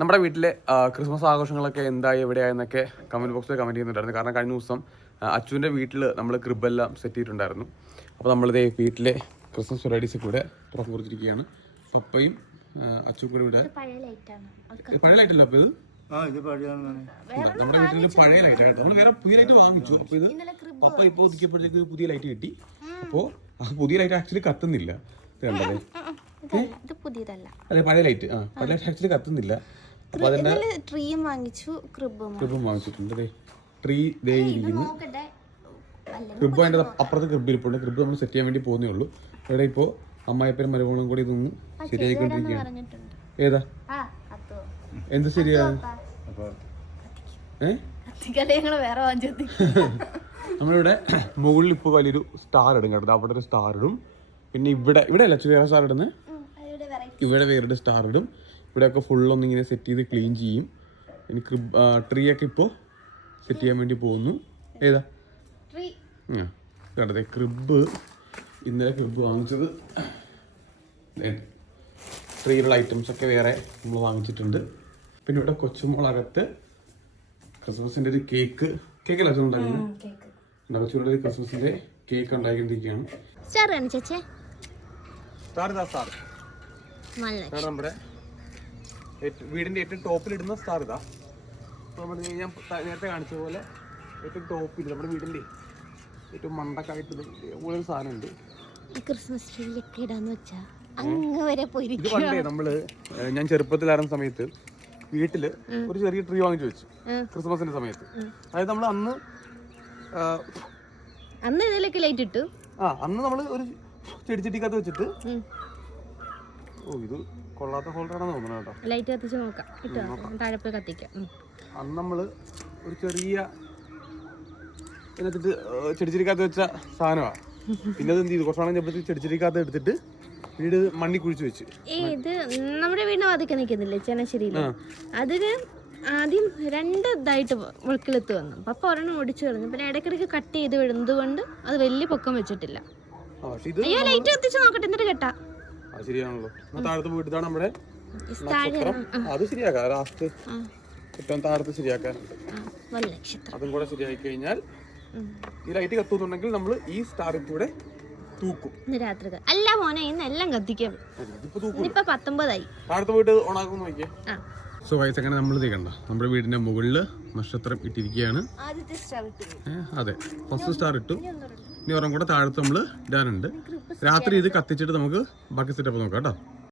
നമ്മുടെ വീട്ടിലെ ക്രിസ്മസ് ആഘോഷങ്ങളൊക്കെ എന്തായി എവിടെയായെന്നൊക്കെ കമൻറ്റ് ബോക്സിൽ കമൻറ്റ് ചെയ്യുന്നുണ്ടായിരുന്നു. കാരണം കഴിഞ്ഞ ദിവസം അച്ചുവിൻ്റെ വീട്ടിൽ നമ്മൾ ക്രിബെല്ലാം സെറ്റ് ചെയ്തിട്ടുണ്ടായിരുന്നു. അപ്പോൾ നമ്മളിതേ വീട്ടിലെ ക്രിസ്മസ് വെറൈറ്റീസ് കൂടെ തുറന്നു കൊടുത്തിരിക്കുകയാണ്. പപ്പയും അച്ചു കൂടെ ഇവിടെ പഴയ ലൈറ്റല്ല അപ്പോൾ ഇത് നമ്മുടെ വീട്ടിൽ പഴയ ലൈറ്റ് കേട്ടോ. നമ്മൾ വേറെ പുതിയ ലൈറ്റ് വാങ്ങിച്ചു. അപ്പോൾ ഇത് പപ്പ ഇപ്പോൾ ഒതുക്കിയപ്പോഴത്തേക്ക് പുതിയ ലൈറ്റ് കിട്ടി. അപ്പോൾ ആ പുതിയ ലൈറ്റ് ആക്ച്വലി കത്തുന്നില്ല. കണ്ടല്ലേ അല്ലെ പഴയ ലൈറ്റ് പഴയ ലൈറ്റ് ആക്ച്വലി കത്തുന്നില്ല. അപ്പോൾ അതിൻ്റെ ട്രീയും വാങ്ങിച്ചിട്ടുണ്ട്. അതെ ട്രീ ദേ ഇരിക്കുന്നു. ക്രിബ് അതിൻ്റെ അപ്പുറത്ത് ക്രിബ് ഇരിപ്പുണ്ട്. ക്രിബ് നമ്മൾ സെറ്റ് ചെയ്യാൻ വേണ്ടി പോകുന്നേ ഉള്ളൂ. ഇവിടെ ഇപ്പോൾ അമ്മായിപ്പനും മരുമോളും കൂടി ഇതൊന്ന് ശരിയായിക്കൊണ്ടിരിക്കുകയാണ്. ഏതാ എന്ത് ശരിയാണ്? നമ്മളിവിടെ മുകളിൽ ഇപ്പോൾ വലിയൊരു സ്റ്റാർ ഇടും കേട്ടോ. അവിടെ ഒരു സ്റ്റാർ ഇടും. പിന്നെ ഇവിടെ അല്ല വേറെ സ്റ്റാർ ഇടുന്നത്. ഇവിടെ വേറൊരു സ്റ്റാർ ഇടും. ഇവിടെയൊക്കെ ഫുള്ളൊന്നും ഇങ്ങനെ സെറ്റ് ചെയ്ത് ക്ലീൻ ചെയ്യും. ഇനി ട്രീ ഒക്കെ ഇപ്പോൾ സെറ്റ് ചെയ്യാൻ വേണ്ടി പോകുന്നു. ഏതാ കണ്ടതേ ക്രിബ്. ഇന്നലെ ക്രിബ് വാങ്ങിച്ചത്. ട്രീയിലുള്ള ഐറ്റംസ് ഒക്കെ വേറെ നമ്മൾ വാങ്ങിച്ചിട്ടുണ്ട്. പിന്നെ ഇവിടെ കൊച്ചുമോളകത്ത് ക്രിസ്മസിൻ്റെ ഒരു കേക്കല്ല അച്ഛൻ ഉണ്ടാക്കുന്നത്. കൊച്ചുമോളുടെ ക്രിസ്മസിൻ്റെ കേക്ക് ഉണ്ടാക്കിക്കൊണ്ടിരിക്കുകയാണ്. നമ്മുടെ വീടിൻ്റെ ഏറ്റവും ടോപ്പിലിടുന്ന സ്റ്റാർ ഇതാ. അപ്പോൾ നമ്മൾ ഞാൻ നേരത്തെ കാണിച്ച പോലെ ഏറ്റവും ടോപ്പിൽ നമ്മുടെ വീടിൻ്റെ ഏറ്റവും മണ്ടക്കായിട്ട് ഒരു സാധനമുണ്ട്. ക്രിസ്മസ് ട്രീയിലൊക്കെ ഇടാന്ന് വെച്ചാൽ അങ്ങ് വരെ ഇത് പണ്ടേ ഞാൻ ചെറുപ്പത്തിലായിരുന്ന സമയത്ത് വീട്ടില് ഒരു ചെറിയ ട്രീ വാങ്ങിച്ചു വെച്ചു ക്രിസ്മസിന്റെ സമയത്ത്. അതായത് നമ്മൾ അന്ന് ഇതിലേക്ക് ലൈറ്റ് ഇട്ടു. അന്ന് നമ്മള് ഒരു ചെടിച്ചട്ടിക്കകത്ത് വെച്ചിട്ട് ഇത് കൊള്ളാത്ത ഹോൾഡറാണെന്ന് തോന്നുന്നു കേട്ടോ. ലൈറ്റ് കത്തിച്ച് നോക്കാം. താഴെ പോയി കത്തിക്കാം. അന്ന് നമ്മള് ഒരു ചെറിയ ഇതിനകത്തിട്ട് ചെടിച്ചട്ടിക്കകത്ത് വെച്ച സാധനമാണ്. പിന്നെ അത് എന്ത് ചെയ്തു കുറച്ച് നാളെ ചെടിച്ചട്ടിക്കകത്ത് എടുത്തിട്ട് വീട് മണ്ണി കുഴിച്ചു വെച്ച്. ഇത് നമ്മുടെ വീടിന് വാതിക്കാൻ നിൽക്കുന്നില്ലേ ചനശ്ശേരിയില്. അതിന് ആദ്യം 2 ഇതായിട്ട് മുളക്കിലെത്ത് വന്നു. പപ്പ ഒരെണ്ണം ഒടിച്ചു കളഞ്ഞു. പിന്നെ ഇടയ്ക്കിടയ്ക്ക് കട്ട് ചെയ്ത് വിടുന്നത് കൊണ്ട് അത് വലിയ പൊക്കം വെച്ചിട്ടില്ല. ലൈറ്റ് കത്തിച്ച് നോക്കട്ടെ എന്നിട്ട് കേട്ടാ ശരിയാണല്ലോ. താഴത്ത് വീട്ടിൽ നമ്മുടെ അത് ശരിയാക്കാം. ലാസ്റ്റ് ഏറ്റവും താഴത്ത് ശരിയാക്കാനുണ്ട്. അതും കൂടെ ശരിയായി കഴിഞ്ഞാൽ ഈ ലൈറ്റ് കത്തുന്നുണ്ടെങ്കിൽ നമ്മൾ ഈ സ്റ്റാറിൽ കൂടെ തൂക്കും. അല്ല മോനെ ഇന്നെല്ലാം കത്തിക്കാം. ഇപ്പൊ 19 താഴത്തെ വീട് ഓണാക്കും നോക്കിയേ. സോ ഗൈസ് അങ്ങനെ നമ്മൾ കണ്ട നമ്മുടെ വീടിന്റെ മുകളിൽ നക്ഷത്രം ഇട്ടിരിക്കുകയാണ്. അതെ ഫസ്റ്റ് സ്റ്റാർ ഇട്ടു. ഇനി ഒരെണ്ണം കൂടെ താഴത്ത് നമ്മൾ ഇടാനുണ്ട്. രാത്രി ഇത് കത്തിച്ചിട്ട് നമുക്ക് ബാക്കി സെറ്റപ്പ് നോക്കാം കേട്ടോ.